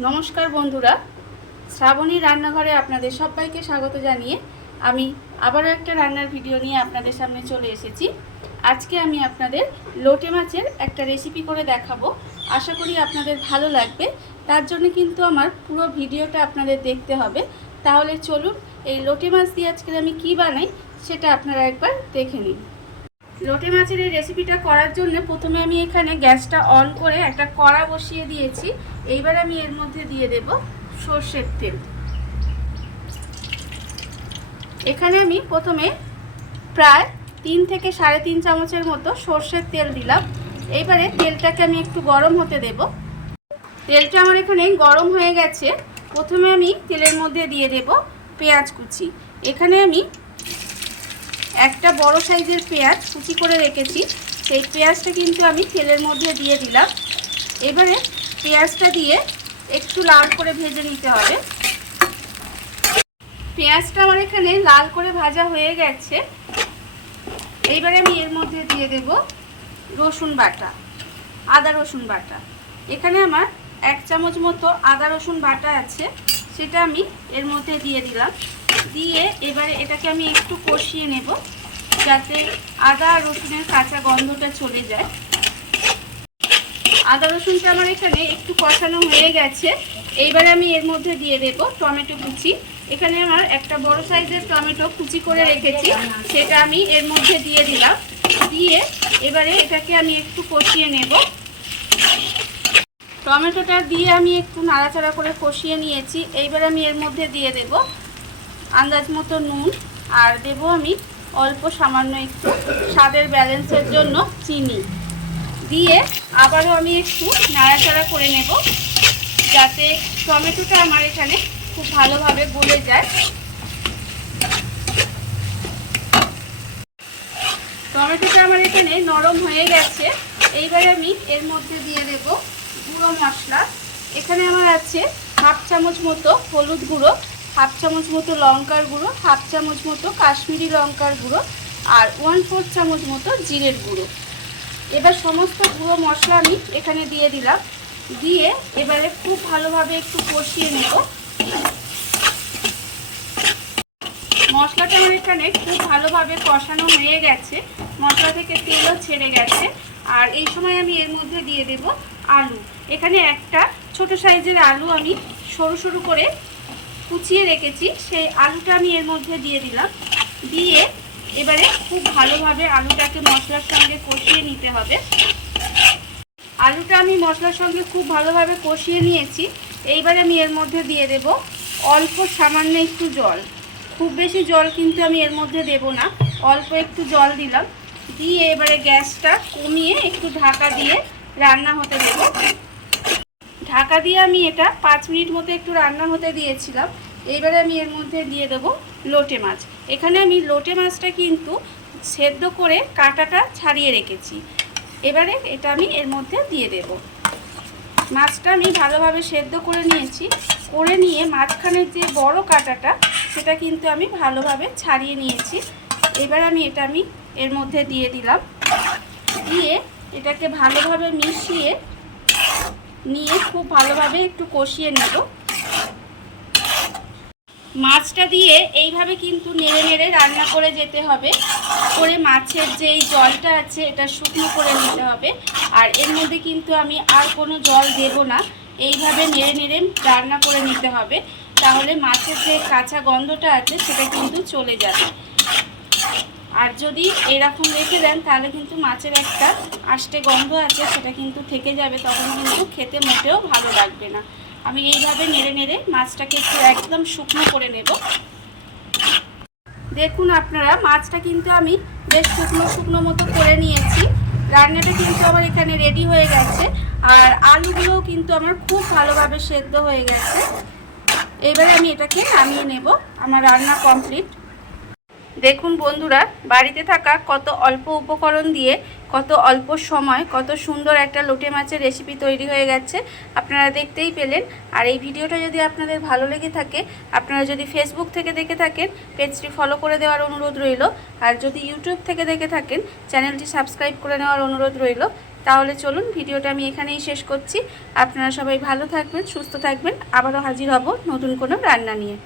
নমস্কার বন্ধুরা, শ্রাবণী রান্নাঘরে আপনাদের সবাইকে স্বাগত জানিয়ে আমি আবারও একটা রান্নার ভিডিও নিয়ে আপনাদের সামনে চলে এসেছি। আজকে আমি আপনাদের লোটে মাছের একটা রেসিপি করে দেখাবো। আশা করি আপনাদের ভালো লাগবে। তার জন্য কিন্তু আমার পুরো ভিডিওটা আপনাদের দেখতে হবে। তাহলে চলুন এই লোটে মাছ দিয়ে আজকে আমি কি বানাই সেটা আপনারা একবার দেখে নিন। লোটে মাছের এই রেসিপিটা করার জন্য প্রথমে আমি এখানে গ্যাসটা অন করে একটা কড়া বসিয়ে দিয়েছি। এইবার আমি এর মধ্যে দিয়ে দেব সর্ষের তেল। এখানে আমি প্রথমে প্রায় 3 থেকে 3.5 চামচের মতো সর্ষের তেল দিলাম। এইবারে তেলটাকে আমি একটু গরম হতে দেব। তেলটা আমার এখানে গরম হয়ে গেছে। প্রথমে আমি তেলের মধ্যে দিয়ে দেব পেঁয়াজ কুচি। এখানে আমি একটা বড় সাইজের পেঁয়াজ কুচি করে রেখেছি, সেই পেঁয়াজটা কিন্তু আমি তেলের মধ্যে দিয়ে দিলাম। এবারে পেঁয়াজটা দিয়ে একটু লাল করে ভেজে নিতে হবে। পেঁয়াজটা আমার এখানে লাল করে ভাজা হয়ে গেছে। এইবারে আমি এর মধ্যে দিয়ে দেব রসুন বাটা, আদা রসুন বাটা। এখানে আমার 1 চামচ মতো আদা রসুন বাটা আছে, সেটা আমি এর মধ্যে দিয়ে দিলাম। দিয়ে এবারে এটাকে আমি একটু কষিয়ে নেব, যাতে আদা আর রসুনের কাঁচা গন্ধটা চলে যায়। আদা রসুনটা আমার এখানে একটু কষানো হয়ে গেছে। এইবারে আমি এর মধ্যে দিয়ে দেব টমেটো কুচি। এখানে আমার একটা বড় সাইজের টমেটো কুচি করে রেখেছি, সেটা আমি এর মধ্যে দিয়ে দিলাম। দিয়ে এবারে এটাকে আমি একটু কষিয়ে নেব। টমেটোটা দিয়ে আমি একটু নাড়াচাড়া করে কষিয়ে নিয়েছি। এইবার আমি এর মধ্যে দিয়ে দেব আন্দাজ মতো নুন, আর দেব আমি অল্প সামান্য একটু স্বাদের ব্যালেন্সের জন্য চিনি। দিয়ে আবারও আমি একটু নাড়াচাড়া করে নেব, যাতে টমেটোটা আমার এখানে খুব ভালোভাবে গলে যায়। টমেটোটা আমার এখানে নরম হয়ে গেছে। এইবারে আমি এর মধ্যে দিয়ে দেব গুঁড়ো মশলা। এখানে আমার আছে 1/2 চামচ মতো হলুদ গুঁড়ো, 1/2 চামচ মতো লঙ্কার গুঁড়ো, 1/2 চামচ মতো কাশ্মীরি লঙ্কার গুঁড়ো, আর 1/4 চামচ মতো জিরের গুঁড়ো। এবার সমস্ত গুঁড়ো মশলা আমি এখানে দিয়ে দিলাম। দিয়ে এবারে খুব ভালোভাবে একটু কষিয়ে নেব। মশলাটা আমার এখানে খুব ভালোভাবে কষানো হয়ে গেছে, মশলা থেকে তেলও ছেড়ে গেছে। আর এই সময় আমি এর মধ্যে দিয়ে দেব আলু। এখানে একটা ছোট সাইজের আলু আমি সরু সরু করে কুচিয়ে রেখেছি, সেই আলুটা আমি এর মধ্যে দিয়ে দিলাম। দিয়ে এবারে খুব ভালোভাবে আলুটাকে মশলার সঙ্গে কষিয়ে নিতে হবে। আলুটা আমি মশলার সঙ্গে খুব ভালোভাবে কষিয়ে নিয়েছি। এইবারে আমি এর মধ্যে দিয়ে দেব অল্প সামান্য একটু জল। খুব বেশি জল কিন্তু আমি এর মধ্যে দেব না, অল্প একটু জল দিলাম। দিয়ে এবারে গ্যাসটা কমিয়ে একটু ঢাকা দিয়ে রান্না হতে দেব। ঢাকা দিয়ে আমি এটা 5 মিনিট মতো একটু রান্না হতে দিয়েছিলাম। এইবারে আমি এর মধ্যে দিয়ে দেব লোটে মাছ। এখানে আমি লোটে মাছটা কিন্তু সেদ্ধ করে কাঁটাটা ছাড়িয়ে রেখেছি। এবারে এটা আমি এর মধ্যে দিয়ে দেব। মাছটা আমি ভালোভাবে সেদ্ধ করে নিয়েছি। করে নিয়ে মাঝখানের যে বড় কাঁটাটা, সেটা কিন্তু আমি ভালোভাবে ছাড়িয়ে নিয়েছি। এবার আমি এটা এর মধ্যে দিয়ে দিলাম। দিয়ে এটাকে ভালোভাবে মিশিয়ে নিয়ে খুব ভালোভাবে একটু কষিয়ে নেব। মাছটা দিয়ে এইভাবে কিন্তু নেড়ে নেড়ে রান্না করে যেতে হবে, করে মাছের যেই জলটা আছে এটা শুকনো করে নিতে হবে। আর এর মধ্যে কিন্তু আমি আর কোনো জল দেব না। এইভাবে নেড়ে নেড়ে রান্না করে নিতে হবে, তাহলে মাছের যে কাঁচা গন্ধটা আছে সেটা কিন্তু চলে যাবে। আর যদি এরকম রেখে দেন তাহলে কিন্তু মাছের একটা আষ্টে গন্ধ আছে, সেটা কিন্তু থেকে যাবে, তখন কিন্তু খেতে মোটেও ভালো লাগবে না। আমি এইভাবে নেড়ে নেড়ে মাছটাকে একটু একদম শুকনো করে নেব। দেখুন আপনারা, মাছটা কিন্তু আমি বেশ শুকনো শুকনো মতো করে নিয়েছি। রান্নাটা কিন্তু আমার এখানে রেডি হয়ে গেছে। আর আলুগুলোও কিন্তু আমার খুব ভালোভাবে সেদ্ধ হয়ে গেছে। এবারে আমি এটাকে নামিয়ে নেব। আমার রান্না কমপ্লিট। দেখুন বন্ধুরা, বাড়িতে থাকা কত অল্প উপকরণ দিয়ে কত অল্প সময় কত সুন্দর একটা লোটে মাছের রেসিপি তৈরি হয়ে গেছে, আপনারা দেখতেই পেলেন। আর এই ভিডিওটা যদি আপনাদের ভালো লেগে থাকে, আপনারা যদি ফেসবুক থেকে দেখে থাকেন পেজটি ফলো করে দেওয়ার অনুরোধ রইল। আর যদি ইউটিউব থেকে দেখে থাকেন চ্যানেলটি সাবস্ক্রাইব করে নেওয়ার অনুরোধ রইল। তাহলে চলুন ভিডিওটা আমি এখানেই শেষ করছি। আপনারা সবাই ভালো থাকবেন, সুস্থ থাকবেন। আবারও হাজির হব নতুন কোনো রান্না নিয়ে।